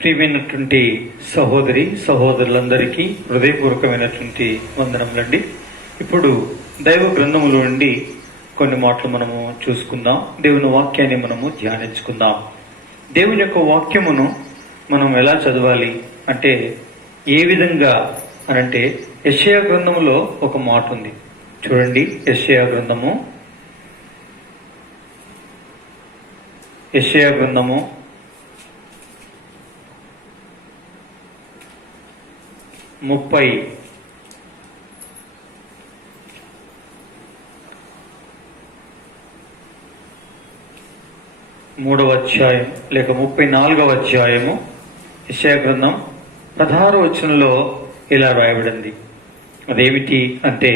ప్రియమైనటువంటి సహోదరి సహోదరులందరికీ హృదయపూర్వకమైనటువంటి వందనములండి. ఇప్పుడు దైవ గ్రంథములో నుండి కొన్ని మాటలు మనము చూసుకుందాం. దేవుని వాక్యాన్ని మనము ధ్యానించుకుందాం. దేవుని యొక్క వాక్యమును మనం ఎలా చదవాలి అంటే ఏ విధంగా అనంటే యెషయా గ్రంథములో ఒక మాట ఉంది. చూడండి, యెషయా గ్రంథము 33వ అధ్యాయం లేక 34వ అధ్యాయము యెషయా గ్రంథం 16వ వచనంలో ఇలా రాయబడింది. అదేమిటి అంటే,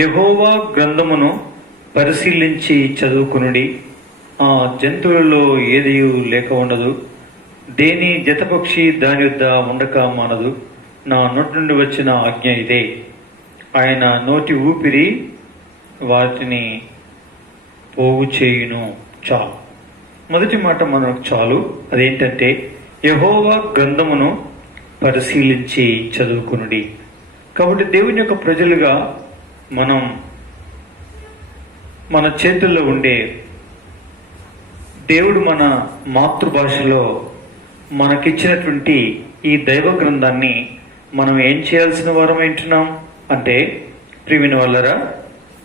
యెహోవా గ్రంథమును పరిశీలించి చదువుకునుడి, ఆ జంతువులలో ఏది లేక ఉండదు, దేని జతపక్షి దాని యొద్ద ఉండక మానదు. నా నోటి నుండి వచ్చిన ఆజ్ఞ ఇదే, ఆయన నోటి ఊపిరి వాటిని పోగు చేయును. చాలు. మొదటి మాట మనకు చాలు. అదేంటంటే యెహోవా గ్రంథమును పరిశీలించి చదువుకునుడి. కాబట్టి దేవుని యొక్క ప్రజలుగా మనం మన చేతుల్లో ఉండే దేవుడు మన మాతృభాషలో మనకిచ్చినటువంటి ఈ దైవ గ్రంథాన్ని మనం ఏం చేయాల్సిన వారం ఏంటున్నాం అంటే, ప్రియమైన వాళ్ళరా,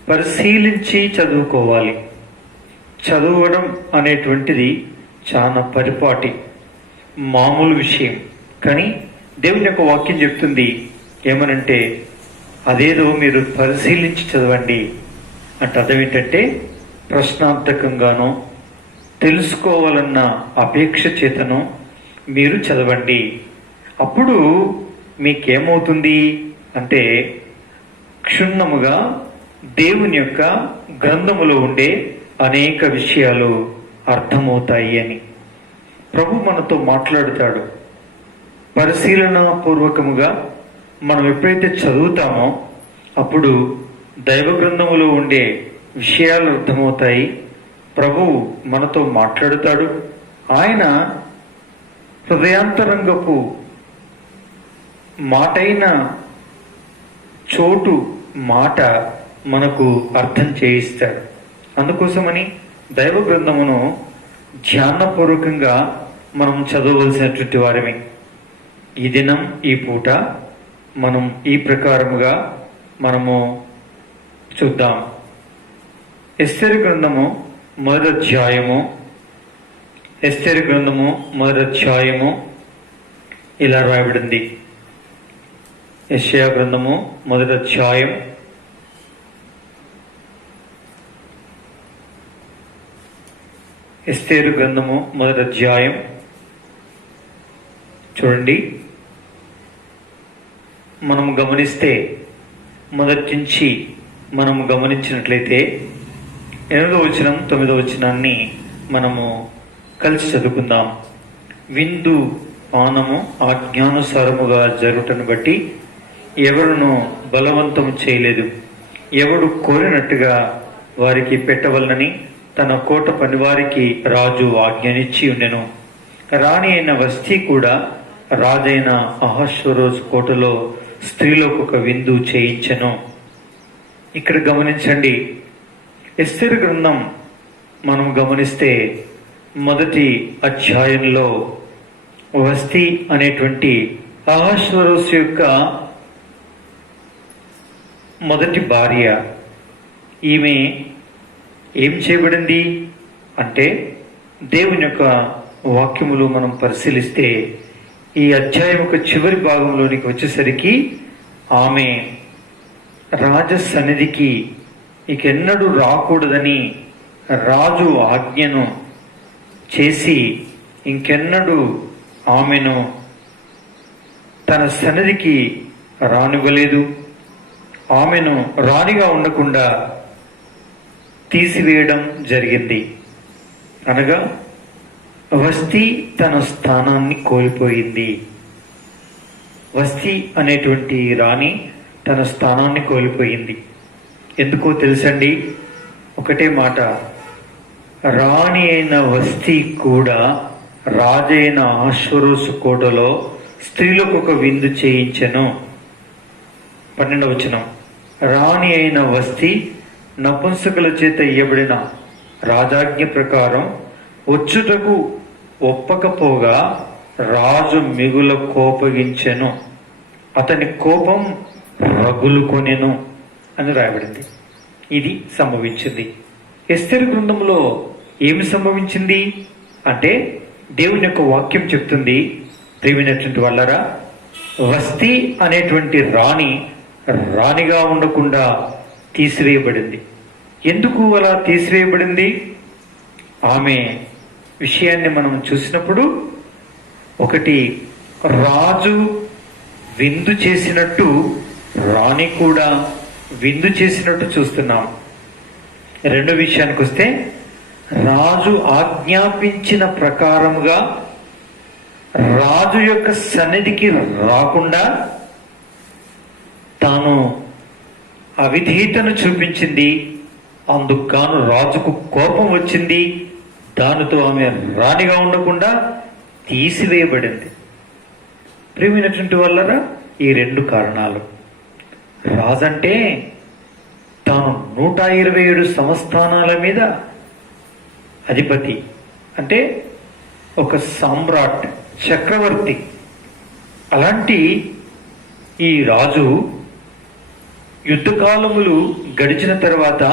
పరిశీలించి చదువుకోవాలి. చదవడం అనేటువంటిది చాలా పరిపాటి, మామూలు విషయం. కానీ దేవుని యొక్క వాక్యం చెప్తుంది ఏమనంటే, అదేదో మీరు పరిశీలించి చదవండి అంటే అర్థం ఏంటంటే, ప్రశ్నార్థకంగానో తెలుసుకోవాలన్న అపేక్ష చేతను మీరు చదవండి. అప్పుడు మీకేమవుతుంది అంటే, క్షుణ్ణముగా దేవుని యొక్క గ్రంథములో ఉండే అనేక విషయాలు అర్థమవుతాయి అని ప్రభు మనతో మాట్లాడుతాడు. పరిశీలన పూర్వకముగా మనం ఎప్పుడైతే చదువుతామో అప్పుడు దైవ గ్రంథములో ఉండే విషయాలు అర్థమవుతాయి. ప్రభువు మనతో మాట్లాడుతాడు. ఆయన హృదయాంతరంగపు మాటైన చోటు మాట మనకు అర్థం చేయిస్తాడు. అందుకోసమని దైవ గ్రంథమును ధ్యానపూర్వకంగా మనం చదవవలసినటువంటి వారమే. ఈ దినం ఈ పూట మనం ఈ ప్రకారముగా మనము చూద్దాం. ఎస్తేరు గ్రంథము మొదటి అధ్యాయము ఇలా రాయబడింది. యెషయా గ్రంథము మొదటి అధ్యాయం ఎస్తేరు గ్రంథము మొదటి అధ్యాయం చూడండి. మనము గమనిస్తే మొదటి నుంచి మనము గమనించినట్లయితే 8వ వచనం 9వ వచనాన్ని మనము కలిసి చదువుకుందాం. విందు పానము ఆజ్ఞానుసారముగా జరుగుటను బట్టి ఎవరును బలవంతము చేయలేదు. ఎవడు కోరినట్టుగా వారికి పెట్టవలనని తన కోట పనివారికి రాజు ఆజ్ఞనిచ్చి ఉండెను. రాణి అయిన వస్తీ కూడా రాజైన అహష్వేరోషు కోటలో స్త్రీలకు ఒక విందు చేయించెను. ఇక్కడ గమనించండి, ఎస్తేరు గ్రంథం మనం గమనిస్తే మొదటి అధ్యాయంలో వస్తీ అనేటువంటి అహష్వేరోషు యొక్క మొదటి భార్య, ఈమె ఏం చేయబడింది అంటే, దేవుని యొక్క వాక్యములు మనం పరిశీలిస్తే ఈ అధ్యాయం యొక్క చివరి భాగంలోనికి వచ్చేసరికి ఆమె రాజసన్నిధికి ఇకెన్నడూ రాకూడదని రాజు ఆజ్ఞను చేసి ఇంకెన్నడూ ఆమెను తన సన్నిధికి రానివ్వలేదు. ఆమెను రాణిగా ఉండకుండా తీసివేయడం జరిగింది. అనగా వస్తీ తన స్థానాన్ని కోల్పోయింది. వస్తీ అనేటువంటి రాణి తన స్థానాన్ని కోల్పోయింది. ఎందుకో తెలుసండి, ఒకటే మాట, రాణి అయిన వస్తీ కూడా రాజైన ఆశ్వరోసు కోటలో స్త్రీలకు ఒక విందు చేయించెను. 12వ వచనం. రాణి అయిన వస్తి నపుంసకుల చేత ఇయ్యబడిన రాజాజ్ఞ ప్రకారం వచ్చుటకు ఒప్పకపోగా రాజు మిగుల కోపగించెను, అతని కోపం రగులుకొనెను అని రాయబడింది. ఇది సంభవించింది. ఎస్తేరు గ్రంథంలో ఏమి సంభవించింది అంటే దేవుని యొక్క వాక్యం చెప్తుంది, ప్రియమైనటువంటి వాళ్ళరా, వస్తి అనేటువంటి రాణిగా ఉండకుండా తీసివేయబడింది. ఎందుకు అలా తీసివేయబడింది? ఆమె విషయాన్ని మనం చూసినప్పుడు, ఒకటి, రాజు విందు చేసినట్టు రాణి కూడా విందు చేసినట్టు చూస్తున్నాం. రెండో విషయానికి వస్తే, రాజు ఆజ్ఞాపించిన ప్రకారముగా రాజు యొక్క సన్నిధికి రాకుండా తాను అవిధేయతను చూపించింది. అందుకు గాను రాజుకు కోపం వచ్చింది. దానితో ఆమె రాణిగా ఉండకుండా తీసివేయబడింది. ప్రియమైనటువంటి వాళ్ళరా, ఈ రెండు కారణాలు. రాజంటే తాను 127 సంస్థానాల మీద అధిపతి, అంటే ఒక సామ్రాట్, చక్రవర్తి. అలాంటి ఈ రాజు యుద్ధకాలములు గడిచిన తర్వాత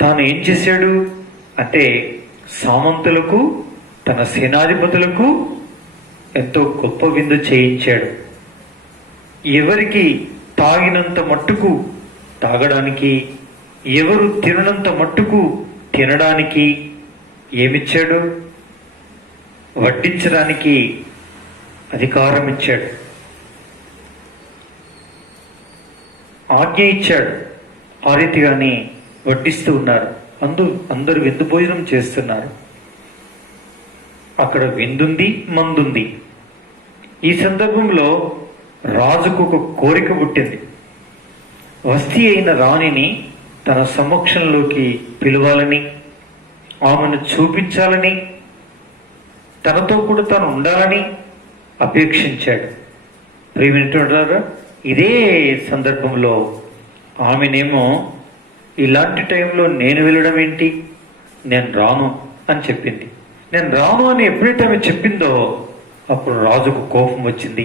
తాను ఏం చేశాడు అంటే, సామంతులకు, తన సేనాధిపతులకు ఎంతో గొప్ప విందు చేయించాడు. ఎవరికి తాగినంత మట్టుకు తాగడానికి, ఎవరు తిననంత మట్టుకు తినడానికి ఏమిచ్చాడు? వడ్డించడానికి అధికారం ఇచ్చాడు, ఆజ్ఞ ఇచ్చాడు. ఆ రీతిగానే వడ్డిస్తూ ఉన్నారు. అందరూ విందు భోజనం చేస్తున్నారు. అక్కడ విందుంది, మందుంది. ఈ సందర్భంలో రాజుకు ఒక కోరిక పుట్టింది. వస్తీ అయిన రాణిని తన సమక్షంలోకి పిలవాలని, ఆమెను చూపించాలని, తనతో కూడా తాను ఉండాలని అపేక్షించాడు. ప్రియమైనటువంటి ఇదే సందర్భంలో ఆమెనేమో, ఇలాంటి టైంలో నేను వెళ్ళడం ఏంటి, నేను రాను అని చెప్పింది. నేను రాను అని ఎప్పుడైతే ఆమె చెప్పిందో అప్పుడు రాజుకు కోపం వచ్చింది.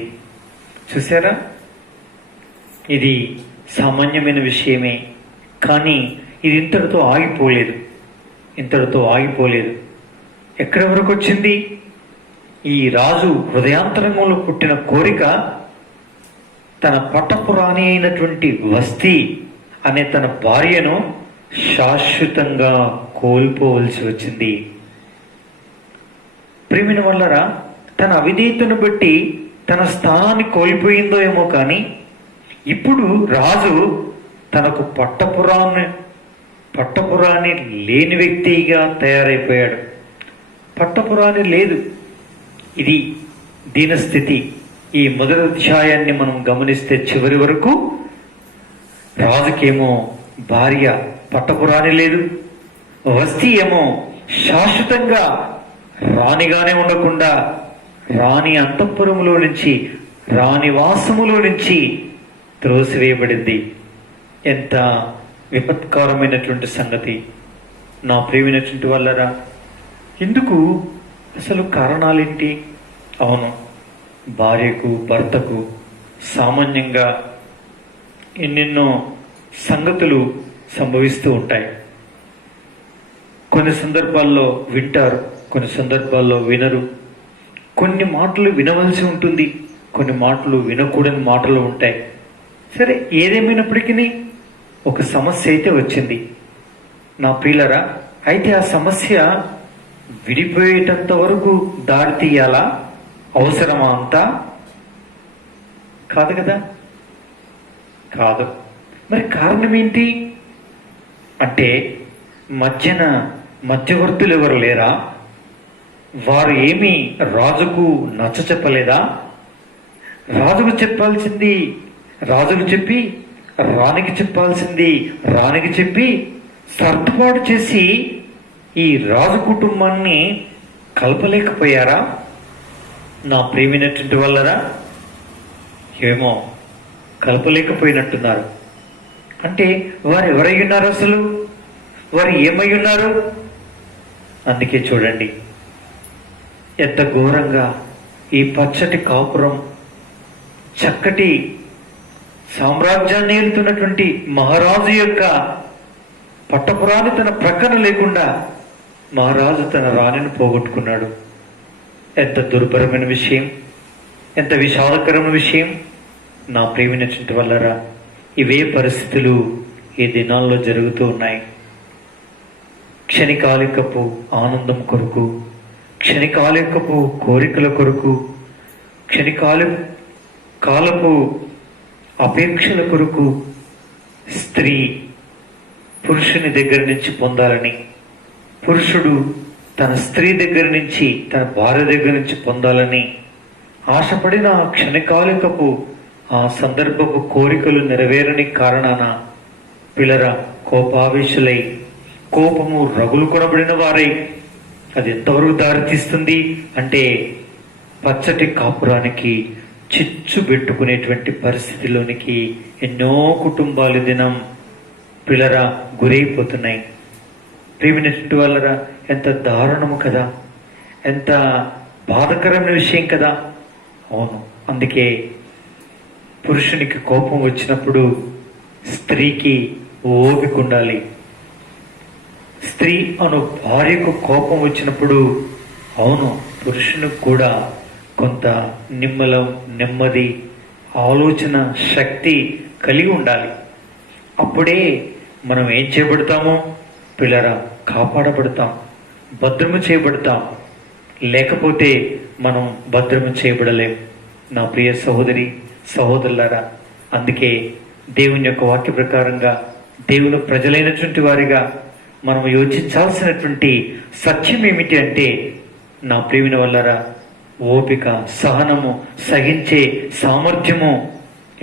చూసారా, ఇది సామాన్యమైన విషయమే, కానీ ఇది ఇంతటితో ఆగిపోలేదు. ఎక్కడి వరకు వచ్చింది? ఈ రాజు హృదయాంతరంగంలో పుట్టిన కోరిక తన పట్టపురాణి అయినటువంటి వస్తీ అనే తన భార్యను శాశ్వతంగా కోల్పోవలసి వచ్చింది. ప్రియమైన వాళ్ళరా, తన అవిధేయతను బట్టి తన స్థానాన్ని కోల్పోయిందో ఏమో, కానీ ఇప్పుడు రాజు తనకు పట్టపురాణి లేని వ్యక్తిగా తయారైపోయాడు. పట్టపురాణి లేదు. ఇది దీనస్థితి. ఈ మొదటి అధ్యాయాన్ని మనం గమనిస్తే చివరి వరకు రాజుకేమో భార్య పట్టపురాణి లేదు, వస్తీ ఏమో శాశ్వతంగా రాణిగానే ఉండకుండా రాణి అంతఃపురములో నుంచి, రాణి వాసములో నుంచి త్రోసివేయబడింది. ఎంత విపత్కరమైనటువంటి సంగతి నా ప్రియమైనటువంటి వాళ్ళరా. ఎందుకు? అసలు కారణాలేంటి? అవును, భార్యకు భర్తకు సామాన్యంగా ఎన్నెన్నో సంగతులు సంభవిస్తూ ఉంటాయి. కొన్ని సందర్భాల్లో వింటారు, కొన్ని సందర్భాల్లో వినరు. కొన్ని మాటలు వినవలసి ఉంటుంది, కొన్ని మాటలు వినకూడని మాటలు ఉంటాయి. సరే, ఏదేమైనప్పటికీ ఒక సమస్య అయితే వచ్చింది నా ప్రియులరా. అయితే ఆ సమస్య విడిపోయేటంత వరకు దారి తీయాలా? అవసరమా అంతా? కాదు కదా, కాదు. మరి కారణం ఏంటి అంటే, మధ్యవర్తులు ఎవరు లేరా? వారు ఏమి రాజుకు నచ్చ చెప్పలేదా? రాజుకు చెప్పాల్సింది రాజుకు చెప్పి, రాణికి చెప్పాల్సింది రాణికి చెప్పి, సర్దుబాటు చేసి ఈ రాజు కుటుంబాన్ని కలపలేకపోయారా నా ప్రియమైనటువంటి వాళ్ళరా? ఏమో కలపలేకపోయినట్టున్నారు. అంటే వారు ఎవరై ఉన్నారు? అసలు వారు ఏమై ఉన్నారు? అందుకే చూడండి ఎంత ఘోరంగా ఈ పచ్చటి కాపురం, చక్కటి సామ్రాజ్యాన్ని ఏలుతున్నటువంటి మహారాజు యొక్క పట్టపురాణి తన ప్రక్కన లేకుండా మహారాజు తన రాణిని పోగొట్టుకున్నాడు. ఎంత దుర్భరమైన విషయం, ఎంత విషాదకరమైన విషయం. నా ప్రియమైనటువంటి వల్లరా, ఇవే పరిస్థితులు ఈ దినాల్లో జరుగుతూ ఉన్నాయి. క్షణికాలికపు ఆనందం కొరకు, క్షణికాలికపు కోరికల కొరకు, కాలపు అపేక్షల కొరకు స్త్రీ పురుషుని దగ్గర నుంచి పొందాలని, పురుషుడు తన స్త్రీ దగ్గర నుంచి, తన భార్య దగ్గర నుంచి పొందాలని ఆశపడిన ఆ క్షణికాలికపు ఆ సందర్భపు కోరికలు నెరవేరని కారణాన పిల్లరా కోపావేశులై, కోపము రగులు కొనబడిన వారై, అది ఎంతవరకు దారితీస్తుంది అంటే పచ్చటి కాపురానికి చిచ్చు పెట్టుకునేటువంటి పరిస్థితిలోనికి ఎన్నో కుటుంబాలు దినం పిల్లరా గురైపోతున్నాయి. ప్రియమైనటువంటి వాళ్ళరా, ఎంత దారుణము కదా, ఎంత బాధకరమైన విషయం కదా. అవును, అందుకే పురుషునికి కోపం వచ్చినప్పుడు స్త్రీకి ఓపిక ఉండాలి. స్త్రీ అను భార్యకు కోపం వచ్చినప్పుడు అవును పురుషునికి కూడా కొంత నిమ్మలం, నెమ్మది, ఆలోచన శక్తి కలిగి ఉండాలి. అప్పుడే మనం ఏం చేయబడతామో పిల్లరా కాపాడబడతాం, భద్రము చేయబడతాం. లేకపోతే మనం భద్రము చేయబడలేం. నా ప్రియ సహోదరి సహోదరులారా, అందుకే దేవుని యొక్క వాక్య ప్రకారంగా దేవుని ప్రజలైనటువంటి వారిగా మనం యోచించాల్సినటువంటి సత్యం ఏమిటి అంటే, నా ప్రియమైన వల్లరా, ఓపిక, సహనము, సహించే సామర్థ్యము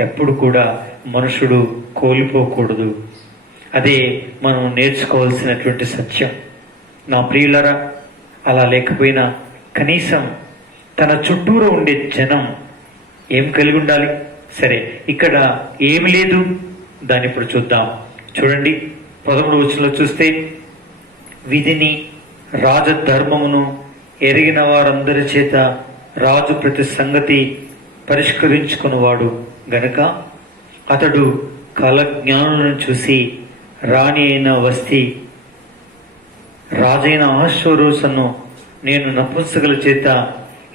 ఎప్పుడు కూడా మనుషుడు కోల్పోకూడదు. అదే మనం నేర్చుకోవాల్సినటువంటి సత్యం. నా ప్రియులరా, అలా లేకపోయినా కనీసం తన చుట్టూరు ఉండే జనం ఏం కలిగి ఉండాలి? సరే, ఇక్కడ ఏమి లేదు, దాన్ని ఇప్పుడు చూద్దాం. చూడండి 13వ వచనంలో చూస్తే, విధిని రాజధర్మమును ఎరిగిన వారందరి చేత రాజు ప్రతి సంగతి పరిష్కరించుకున్నవాడు గనక అతడు కాలజ్ఞానులను చూసి రాణి అయిన వస్తి రాజైన అహష్వేరోషును నేను నపుంసకుల చేత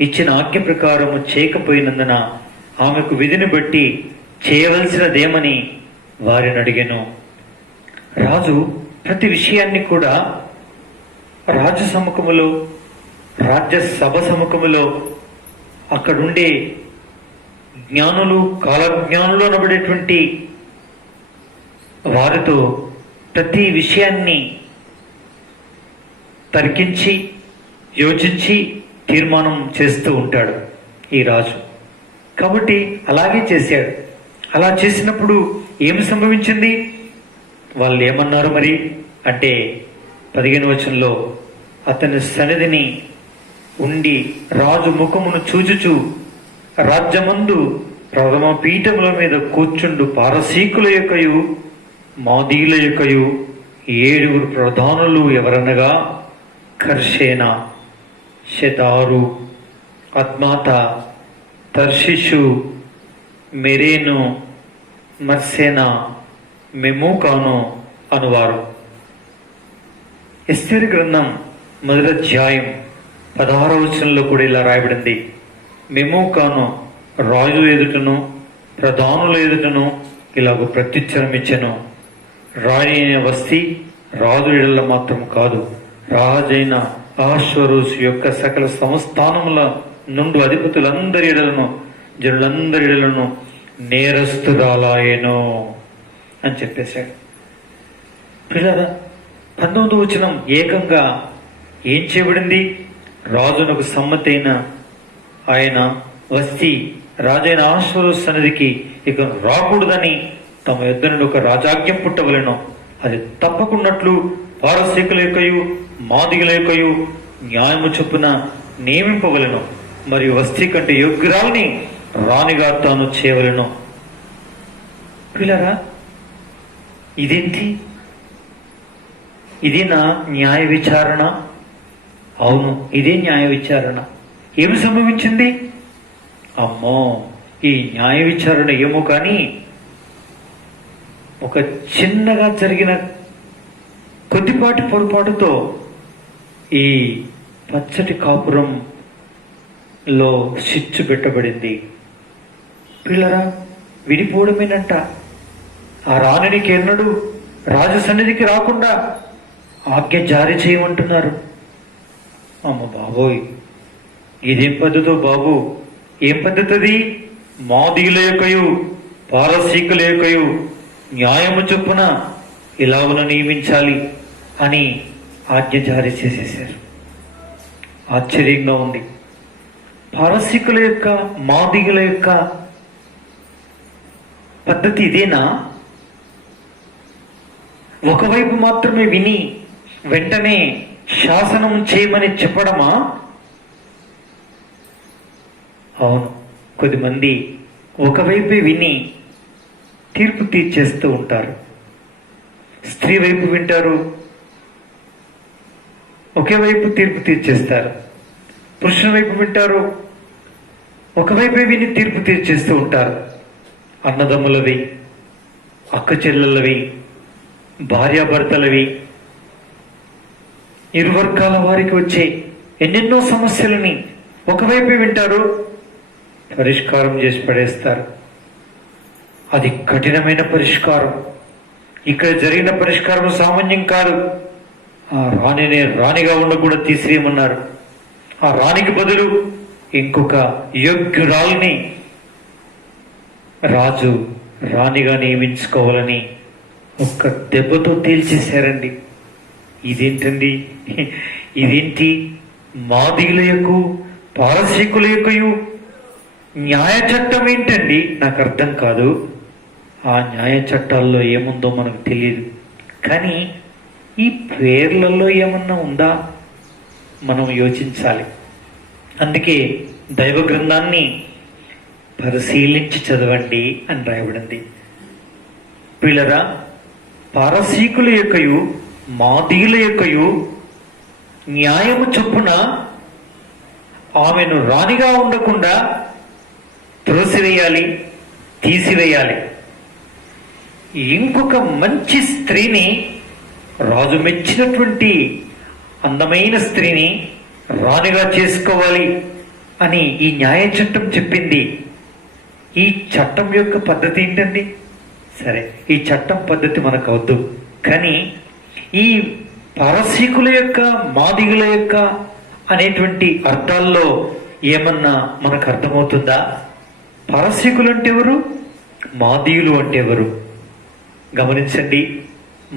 ఇచ్చిన ఆజ్ఞ ప్రకారము చేయకపోయినందున ఆమెకు విధిని బట్టి చేయవలసినదేమని వారిని అడిగాను. రాజు ప్రతి విషయాన్ని కూడా రాజ సముఖములో, రాజ్య సభ సముఖములో అక్కడుండే జ్ఞానులు, కాలజ్ఞానులు అనబడేటువంటి వారితో ప్రతి విషయాన్ని తర్కించి, యోచించి తీర్మానం చేస్తూ ఉంటాడు ఈ రాజు. కాబట్టి అలాగే చేశాడు. అలా చేసినప్పుడు ఏమి సంభవించింది? వాళ్ళు ఏమన్నారు మరి అంటే 15వ వచనంలో, అతని సన్నిధిని ఉండి రాజు ముఖమును చూచుచు రాజ్యమందు ప్రథమ పీఠముల మీద కూర్చుండు పారసీకుల యొక్కయు మాదీల యొక్కయు 7 ప్రధానులు ఎవరనగా కర్షేనా, షెతారు, అద్మాత, తర్షిషు, మెరేను, మర్సేనా, మెమూకాను అనువారు. ఎస్తేరు గ్రంథం 1వ అధ్యాయం 16వ వచనంలో కూడా ఇలా రాయబడింది. మెమూకాను రాజు ఎదుటను ప్రధానుల ఎదుటను ఇలాగ ప్రత్యుత్తరం ఇచ్చెను. రాణి అయిన వస్తి రాజు ఎడల మాత్రం కాదు, రాజైన అహష్వేరోషు యొక్క సకల సంస్థానముల నుండి అధిపతులందరి ఎడలను, జనులందరి ఎడలను నేరస్తురాలాయెను అని చెప్పేశాడు. పిల్లరా, 19వ వచనం ఏకంగా ఏం చేయబడింది? రాజునకు సమ్మతి అయిన ఆయన వస్తి రాజైన అహష్వేరోషు సన్నిధికి ఇక రాకూడదని తమ యుద్ధ నుండి ఒక రాజాజ్ఞం పుట్టవలెను. అది తప్పకున్నట్లు పారసీకుల యొక్కయు మాదిగల యొక్కయు న్యాయము చొప్పున నియమింపవలను, మరియు వస్తీ కంటే యోగ్యురాల్ని రాణిగా తాను చేయవలను. పిల్లరా, ఇదేంటి? ఇది నా న్యాయ విచారణ? అవును, ఇదే న్యాయ విచారణ. ఏమి సంభవించింది? అమ్మో, ఈ న్యాయ విచారణ ఏమో కానీ ఒక చిన్నగా జరిగిన కొద్దిపాటి పొరపాటుతో ఈ పచ్చటి కాపురంలో చిచ్చు పెట్టబడింది. పిల్లరా, విడిపోవడమేనంట. ఆ రాణినికి ఎన్నడూ రాజు సన్నిధికి రాకుండా ఆజ్ఞ జారీ చేయమంటున్నారు. అమ్మ బాబోయ్, ఇదేం పద్ధతో బాబు? ఏం పద్ధతి? మాదీయుల యొక్కయు పారసీకుల యొక్కయు న్యాయము చొప్పున ఇలాగున నియమించాలి అని ఆజ్ఞ జారీ చేసేశారు. ఆశ్చర్యంగా ఉంది. పారసీకుల యొక్క, మాదీయుల యొక్క పద్ధతి ఇదేనా? ఒకవైపు మాత్రమే విని వెంటనే శాసనం చేయమని చెప్పడమా? అవును, కొద్దిమంది ఒకవైపే విని తీర్పు తీర్చేస్తూ ఉంటారు. స్త్రీ వైపు వింటారు, ఒకే వైపు తీర్పు తీర్చేస్తారు. పురుషుని వైపు వింటారు, ఒకవైపే విని తీర్పు తీర్చేస్తూ ఉంటారు. అన్నదమ్ములవి, అక్క చెల్లెళ్ళవి, భార్యాభర్తలవి, ఇరు వర్గాల వారికి వచ్చే ఎన్నెన్నో సమస్యలని ఒకవైపే వింటారు, పరిష్కారం చేసి పడేస్తారు. అది కఠినమైన పరిష్కారం. ఇక్కడ జరిగిన పరిష్కారం సామాన్యం కాదు. ఆ రాణిని రాణిగా ఉండకుండా తీసివేయమన్నారు. ఆ రాణికి బదులు ఇంకొక యోగ్యురాల్ని రాజు రాణిగా నియమించుకోవాలని ఒక్క దెబ్బతో తేల్చేశారండి. ఇదేంటండి? ఇదేంటి? మాదీయుల యొక్క, పారసీకుల యొక్కయు న్యాయ చట్టం ఏంటండి? నాకు అర్థం కాదు. ఆ న్యాయ చట్టాల్లో ఏముందో మనకు తెలియదు. కానీ ఈ పేర్లలో ఏమన్నా ఉందా? మనం యోచించాలి. అందుకే దైవ గ్రంథాన్ని పరిశీలించి చదవండి అని రాయబడింది. పిల్లరా, పారసీకుల యొక్కయు మాదీయుల యొక్కయు న్యాయము చొప్పున ఆమెను రాణిగా ఉండకుండా త్రోసివేయాలి, తీసివేయాలి. ఇంకొక మంచి స్త్రీని, రాజు మెచ్చినటువంటి అందమైన స్త్రీని రాణిగా చేసుకోవాలి అని ఈ న్యాయ చట్టం చెప్పింది. ఈ చట్టం యొక్క పద్ధతి ఏంటండి? సరే, ఈ చట్టం పద్ధతి మనకు అవద్దు. కానీ ఈ పారసీకుల యొక్క, మాదిగుల యొక్క అనేటువంటి అర్థాల్లో ఏమన్నా మనకు అర్థమవుతుందా? పారసీకులు అంటే ఎవరు? మాదీయులు అంటే ఎవరు? గమనించండి.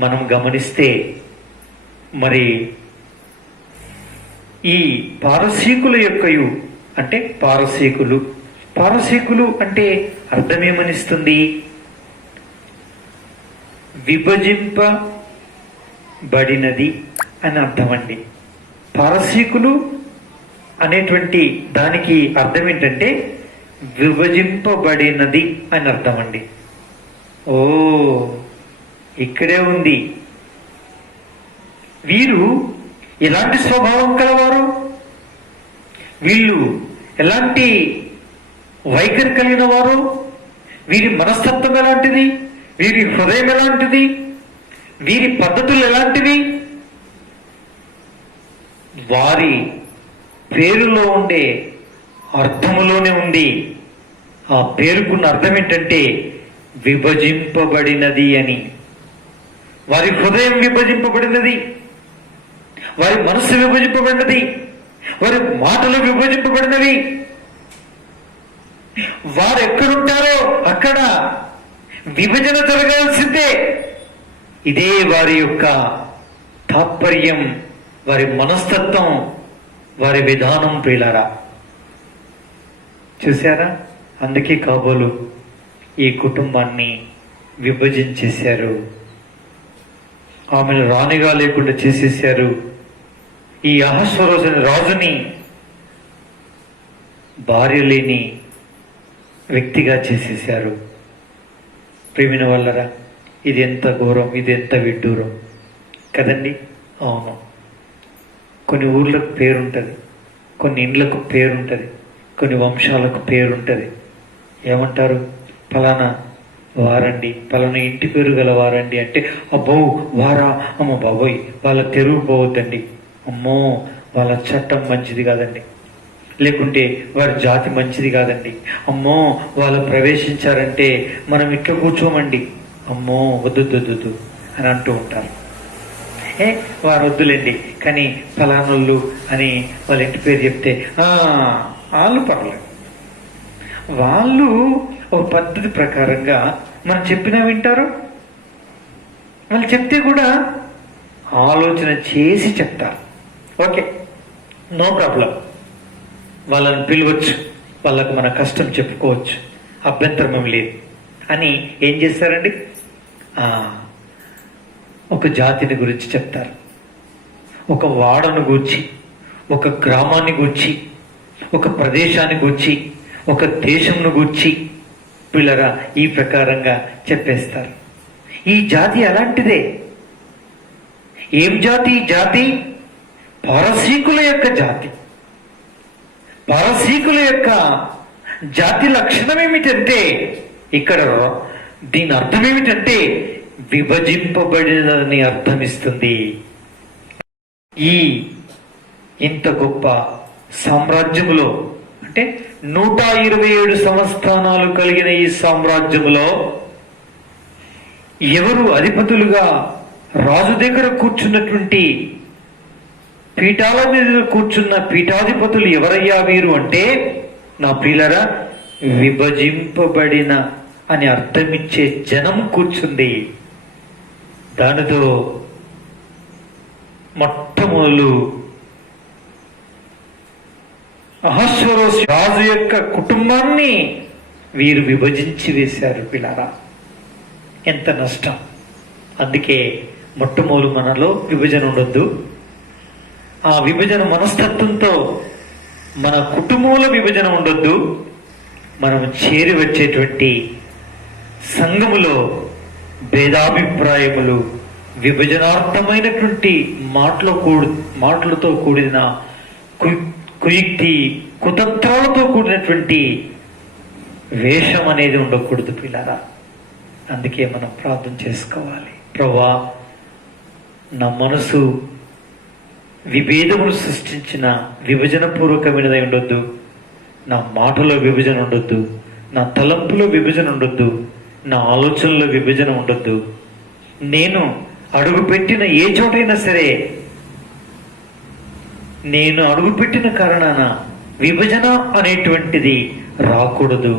మనం గమనిస్తే మరి ఈ పారసీకుల యొక్కయు అంటే పారసీకులు అంటే అర్థమేమనిస్తుంది? విభజింపబడినది అని అర్థం అండి. పారసీకులు అనేటువంటి దానికి అర్థం ఏంటంటే విభజింపబడినది అని అర్థం అండి. ఓ, ఇక్కడే ఉంది. వీరు ఎలాంటి స్వభావం కలవారు? వీళ్ళు ఎలాంటి వైఖరి కలిగిన వారు? వీరి మనస్తత్వం ఎలాంటిది? వీరి హృదయం ఎలాంటిది? వీరి పద్ధతులు ఎలాంటివి? వారి పేరులో ఉండే అర్థములోనే ఉంది. ఆ పేరుకున్న అర్థం ఏంటంటే విభజింపబడినది అని. వారి హృదయం విభజింపబడినది, వారి మనస్సు విభజింపబడినది, వారి మాటలు విభజింపబడినవి. వారు ఎక్కడుంటారో అక్కడ విభజన జరగాల్సిందే. ఇదే వారి యొక్క తాత్పర్యం, వారి మనస్తత్వం, వారి విధానం. ప్రియులారా, చూసారా? అందుకే కాబోలు ఈ కుటుంబాన్ని విభజించేశారు. ఆమెను రాణిగా లేకుండా చేసేశారు. ఈ అహస్వరోజుని రాజుని భార్య లేని వ్యక్తిగా చేసేశారు. ప్రేమిన వల్లరా, ఇది ఎంత ఘోరం, ఇది ఎంత విడ్డూరం కదండి. అవును, కొన్ని ఊర్లకు పేరుంటుంది, కొన్ని ఇండ్లకు పేరుంటుంది, కొన్ని వంశాలకు పేరుంటుంది. ఏమంటారు? ఫలానా వారండి, ఫలానా ఇంటి పేరు గల వారండి అంటే, అబ్బో వారా, అమ్మ బాబోయ్ వాళ్ళ తెరువు పోవద్దండి, అమ్మో వాళ్ళ చట్టం మంచిది కాదండి, లేకుంటే వారి జాతి మంచిది కాదండి, అమ్మో వాళ్ళు ప్రవేశించారంటే మనం ఇట్లా కూర్చోమండి, అమ్మో వద్దు అని అంటూ ఉంటారు. వారు వద్దులేండి, కానీ ఫలానోళ్ళు అని వాళ్ళ ఇంటి పేరు చెప్తే వాళ్ళు పర్లేదు. వాళ్ళు ఒక పద్ధతి ప్రకారంగా మనం చెప్పినా వింటారు. వాళ్ళు చెప్తే కూడా ఆలోచన చేసి చెప్తారు. ఓకే, నో ప్రాబ్లం, వాళ్ళని పిలవచ్చు, వాళ్ళకు మన కష్టం చెప్పుకోవచ్చు, అభ్యంతరం ఏమి లేదు అని ఏం చేస్తారండి? ఒక జాతిని గురించి చెప్తారు, ఒక వాడను గూర్చి, ఒక గ్రామాన్ని గూర్చి, ఒక ప్రదేశాన్ని గూర్చి, ఒక దేశంను గూర్చి పిల్లరా ఈ ప్రకారంగా చెప్పేస్తారు. ఈ జాతి అలాంటిదే. ఏం జాతి? ఈ జాతి పారసీకుల యొక్క జాతి. పారసీకుల యొక్క జాతి లక్షణం ఏమిటంటే, ఇక్కడ దీని అర్థం ఏమిటంటే విభజింపబడినదని అర్థమిస్తుంది. ఈ ఇంత గొప్ప సామ్రాజ్యములో, అంటే 127 సంస్థానాలు కలిగిన ఈ సామ్రాజ్యములో ఎవరు అధిపతులుగా రాజు దగ్గర కూర్చున్నటువంటి పీఠాల మీద కూర్చున్న పీఠాధిపతులు ఎవరయ్యా వీరు అంటే, నా ప్రియులరా, విభజింపబడిన అని అర్థమిచ్చే జనం కూర్చుంది. దానితో మొట్టమొదలు అహస్వరోస్ రాజు యొక్క కుటుంబాన్ని వీరు విభజించి వేశారు. పిల్లరా, ఎంత నష్టం. అందుకే మొట్టమొదలు మనలో విభజన ఉండొద్దు. ఆ విభజన మనస్తత్వంతో మన కుటుంబంలో విభజన ఉండొద్దు. మనం చేరి వచ్చేటువంటి సంఘములో భేదాభిప్రాయములు, విభజనార్థమైనటువంటి మాటలతో కూడిన కుయుక్తి, కుతంత్రాలతో కూడినటువంటి వేషం అనేది ఉండకూడదు పిల్లరా. అందుకే మనం ప్రార్థన చేసుకోవాలి. ప్రభువా, నా మనసు విభేదములు సృష్టించిన విభజన పూర్వకమైనదై ఉండొద్దు, నా మాటలో విభజన ఉండొద్దు, నా తలంపులో విభజన ఉండొద్దు, నా ఆలోచనలో విభజన ఉండొద్దు. నేను అడుగుపెట్టిన ఏ చోటైనా సరే, నేను అడుగుపెట్టిన కారణాన విభజన అనేటువంటిది రాకూడదు.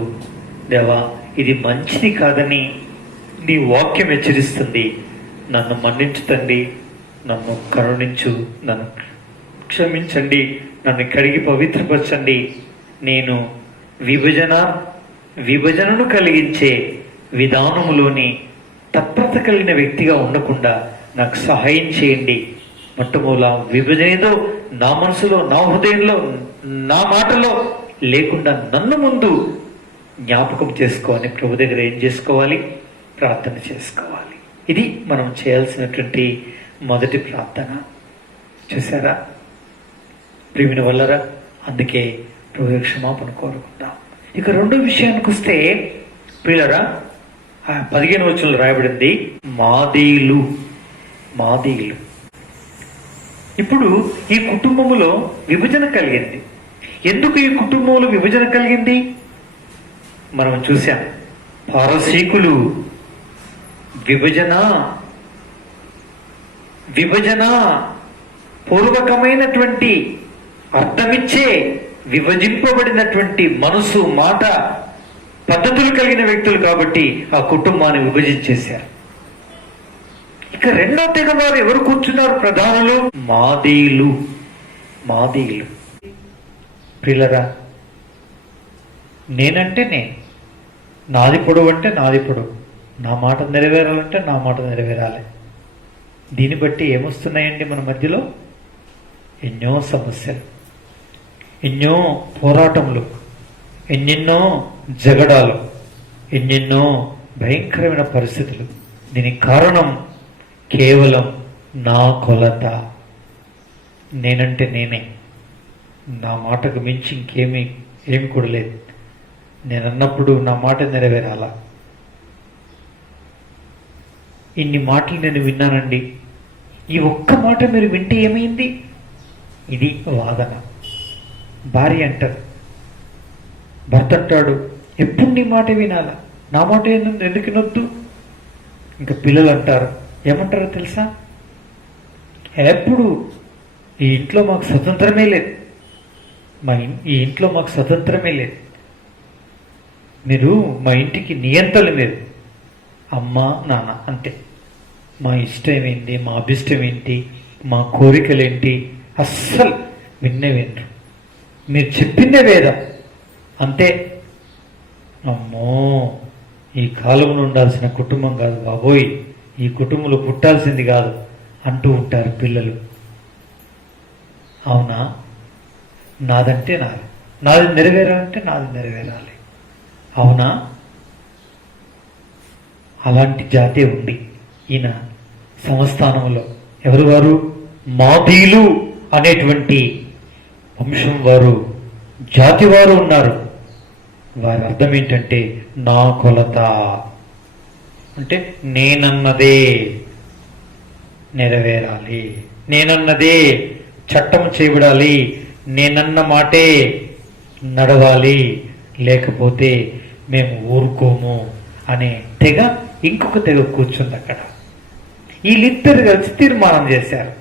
దేవా, ఇది మంచిది కాదని నీ వాక్యం హెచ్చరిస్తుంది. నన్ను మన్నించు తండ్రి, నన్ను కరుణించు, నన్ను క్షమించండి, నన్ను కడిగి పవిత్రపరచండి. నేను విభజనను కలిగించే విధానములోని తత్పరత కలిగిన వ్యక్తిగా ఉండకుండా నాకు సహాయం చేయండి. మొట్టమొదల విభజన ఏదో నా మనసులో, నా హృదయంలో, నా మాటలో లేకుండా నన్ను ముందు జ్ఞాపకం చేసుకోవాలి. ప్రభు దగ్గర ఏం చేసుకోవాలి? ప్రార్థన చేసుకోవాలి. ఇది మనం చేయాల్సినటువంటి మొదటి ప్రార్థన. చూసారా ప్రియమైన వల్లరా? అందుకే ప్రభు క్షమాపణ కోరుకుందాం. ఇక రెండో విషయానికి వస్తే ప్రియులరా, 15వ వచనంలో రాయబడింది మాదీయులు. ఇప్పుడు ఈ కుటుంబములో విభజన కలిగింది. ఎందుకు ఈ కుటుంబంలో విభజన కలిగింది? మనం చూసాం. పారసీకులు విభజన పూర్వకమైనటువంటి అర్థమిచ్చే విభజింపబడినటువంటి మనసు, మాట, పద్ధతులు కలిగిన వ్యక్తులు కాబట్టి ఆ కుటుంబాన్ని విభజించేశారు. ఇక రెండో తెగ వారు ఎవరు కూర్చున్నారు? ప్రధానులు మాదీయులు. ప్రియులరా, నేనంటే నేను, నాది పొడవు అంటే నాది పొడవు, నా మాట నెరవేరాలంటే నా మాట నెరవేరాలి. దీన్ని బట్టి ఏమొస్తున్నాయండి మన మధ్యలో? ఎన్నో సమస్యలు, ఎన్నో పోరాటములు, ఎన్నెన్నో జగడాలు, ఎన్నెన్నో భయంకరమైన పరిస్థితులు. దీనికి కారణం కేవలం నా కొలత. నేనంటే నేనే, నా మాటకు మించి ఏమి కూడా లేదు. నేను అన్నప్పుడు నా మాట నెరవేరాల. ఇన్ని మాటలు నేను విన్నానండి, ఈ ఒక్క మాట మీరు వింటే ఏమైంది? ఇది వాదన. భార్య అంటారు, భర్త అంటాడు, ఎప్పుడు నీ మాట వినాలా, నా మాట ఎందుకు వినొద్దు? ఇంకా పిల్లలు అంటారు, ఏమంటారో తెలుసా, ఎప్పుడు ఈ ఇంట్లో మాకు స్వతంత్రమే లేదు, ఈ ఇంట్లో మాకు స్వతంత్రమే లేదు, మీరు మా ఇంటికి నియంత్రణ లేదు, అమ్మ నాన్న అంతే, మా ఇష్టం ఏంటి, మా అభిష్టం ఏంటి, మా కోరికలేంటి అస్సలు వినరు, మీరు చెప్పిందే వేదం అంతే. అమ్మో, ఈ కాలంలో ఉండాల్సిన కుటుంబం కాదు బాబోయ్, ఈ కుటుంబంలో పుట్టాల్సింది కాదు అంటూ ఉంటారు పిల్లలు. అవునా, నాదంటే నాది నెరవేరాలంటే నాది నెరవేరాలి. అవునా, అలాంటి జాతే ఉంది. ఈయన సంస్థానంలో ఎవరు వారు? మాదీలు అనేటువంటి వంశం వారు, జాతి వారు ఉన్నారు. వారి అర్థం ఏంటంటే నా కొలత అంటే నేనన్నదే నెరవేరాలి, నేనన్నదే చట్టం చేయబడాలి, నేనన్న మాటే నడవాలి, లేకపోతే మేము ఊరుకోము అనే తెగ ఇంకొక తెగ కూర్చుంది అక్కడ. వీళ్ళిద్దరు కలిసి తీర్మానం చేశారు.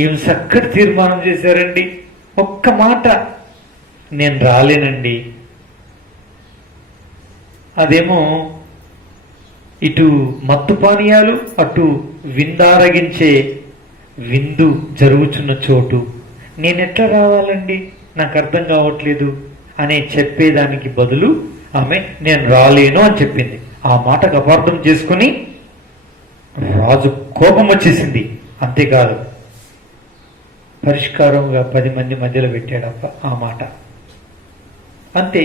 ఏం చక్కటి తీర్మానం చేశారండి. ఒక్క మాట, నేను రాలేనండి. అదేమో ఇటు మత్తు పానీయాలు, అటు విందారగించే విందు జరుగుతున్న చోటు, నేనెట్లా రావాలండి, నాకు అర్థం కావట్లేదు అనే చెప్పేదానికి బదులు ఆమె నేను రాలేను అని చెప్పింది. ఆ మాటకు అపార్థం చేసుకుని రాజు కోపం వచ్చేసింది. అంతేకాదు, పరిష్కారంగా 10 మంది మధ్యలో పెట్టాడప్ప ఆ మాట. అంతే.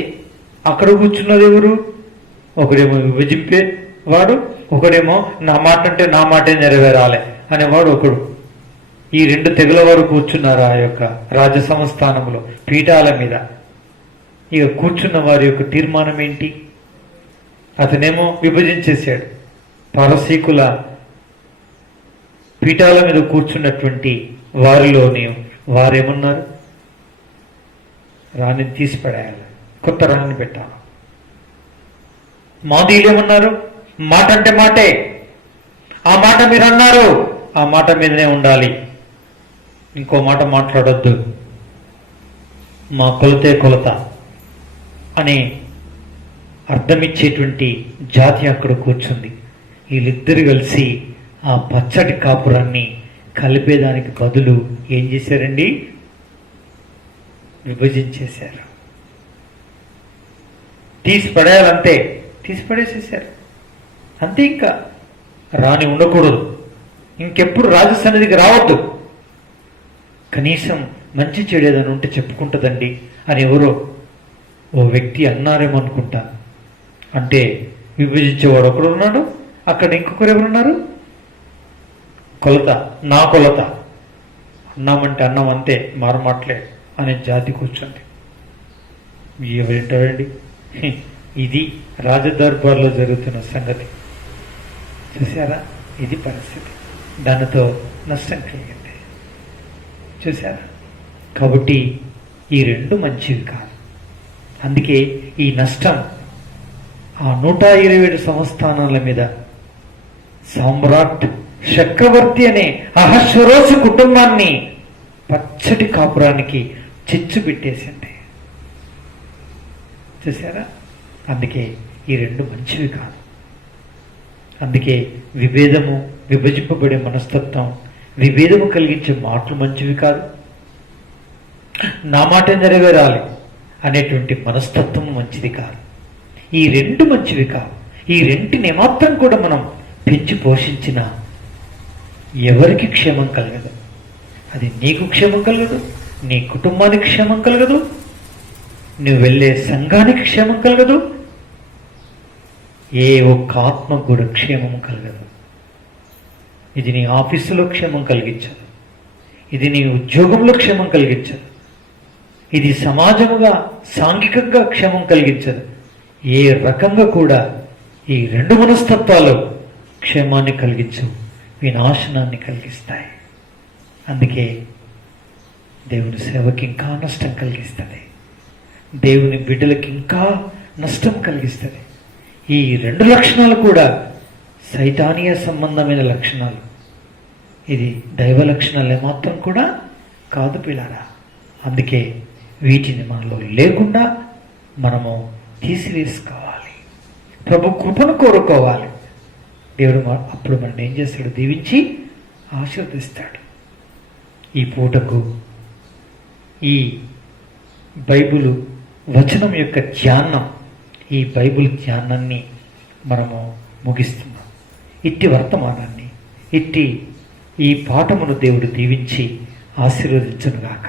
అక్కడ కూర్చున్నది ఎవరు? ఒకడేమో విభజింపే వాడు, ఒకడేమో నా మాట అంటే నా మాటే నెరవేరాలి అనేవాడు ఒకడు. ఈ 2 తెగల వారు కూర్చున్నారు ఆ యొక్క రాజ సంస్థానంలో పీఠాల మీద. ఇక కూర్చున్న వారి యొక్క తీర్మానం ఏంటి? అతనేమో విభజించేశాడు. పారసీకుల పీఠాల మీద కూర్చున్నటువంటి వారిలోని వారేమన్నారు? రాణిని తీసి పడేయాలి, కొత్త రాణిని పెట్టాలి. మాదీలు ఏమన్నారు? మాట అంటే మాటే, ఆ మాట మీరు అన్నారు, ఆ మాట మీదనే ఉండాలి, ఇంకో మాట మాట్లాడొద్దు, మా కొలతే కొలత అనే అర్థమిచ్చేటువంటి జాతి అక్కడ కూర్చుంది. వీళ్ళిద్దరు కలిసి ఆ పచ్చటి కాపురాన్ని కలిపేదానికి బదులు ఏం చేశారండి? విభజించేశారు. తీసి పడేయాలంతే, తీసి పడేసేసారు అంతే. ఇంకా రాణి ఉండకూడదు, ఇంకెప్పుడు రాజసన్నిధికి రావద్దు, కనీసం మంచి చెడేదని ఉంటే చెప్పుకుంటుందండి అని ఎవరో ఓ వ్యక్తి అన్నారేమో అనుకుంటా. అంటే విభజించేవాడు ఒకడు ఉన్నాడు, అక్కడ ఇంకొకరు ఎవరున్నారు? కొలత, నా కొలత, అన్నామంటే అన్నం అంతే, మారమాట్లే అనే జాతి కూర్చుంది. ఎవరింటారండి? ఇది రాజదర్బార్లో జరుగుతున్న సంగతి. చూసారా? ఇది పరిస్థితి. దానితో నష్టం కలిగింది. చూసారా? కాబట్టి ఈ 2 మంచివి కాదు. అందుకే ఈ నష్టం ఆ 127 సంస్థానాల మీద సామ్రాట్ చక్రవర్తి అనే అహశ్వరోసు కుటుంబాన్ని పచ్చటి కాపురానికి చిచ్చు పెట్టేసింది. చూసారా? అందుకే ఈ 2 మంచివి కాదు. అందుకే విభేదము, విభజింపబడే మనస్తత్వం, విభేదము కలిగించే మాటలు మంచివి కాదు. నా మాట నెరవేరాలి అనేటువంటి మనస్తత్వం మంచిది కాదు. ఈ 2 మంచివి కాదు. ఈ 2ని మాత్రం కూడా మనం పెంచి పోషించిన ఎవరికి క్షేమం కలగదు. అది నీకు క్షేమం కలగదు, నీ కుటుంబానికి క్షేమం కలగదు, నువ్వు వెళ్ళే సంఘానికి క్షేమం కలగదు, ఏ ఒక్క ఆత్మకు కూడా క్షేమం కలగదు. ఇది నీ ఆఫీసులో క్షేమం కలిగించదు, ఇది నీ ఉద్యోగంలో క్షేమం కలిగించదు, ఇది సమాజముగా సాంఘికంగా క్షేమం కలిగించదు. ఏ రకంగా కూడా ఈ రెండు మనస్తత్వాలు క్షేమాన్ని కలిగించవు, వినాశనాన్ని కలిగిస్తాయి. అందుకే దేవుని సేవకి ఇంకా నష్టం కలిగిస్తుంది, దేవుని బిడ్డలకి ఇంకా నష్టం కలిగిస్తుంది. ఈ రెండు లక్షణాలు కూడా సైతానీయ సంబంధమైన లక్షణాలు. ఇది దైవ లక్షణాలే మాత్రం కూడా కాదు పిల్లారా. అందుకే వీటిని మనలో లేకుండా మనము తీసివేసుకోవాలి, ప్రభు కృపను కోరుకోవాలి. దేవుడు అప్పుడు మనం ఏం చేస్తాడు? దీవించి ఆశీర్వదిస్తాడు. ఈ పూటకు ఈ బైబిల్ వచనం యొక్క ధ్యానం, ఈ బైబిల్ ధ్యానాన్ని మనము ముగిస్తున్నాం. ఇట్టి వర్తమానాన్ని, ఇట్టి ఈ పాఠమును దేవుడు దీవించి ఆశీర్వదించునుగాక.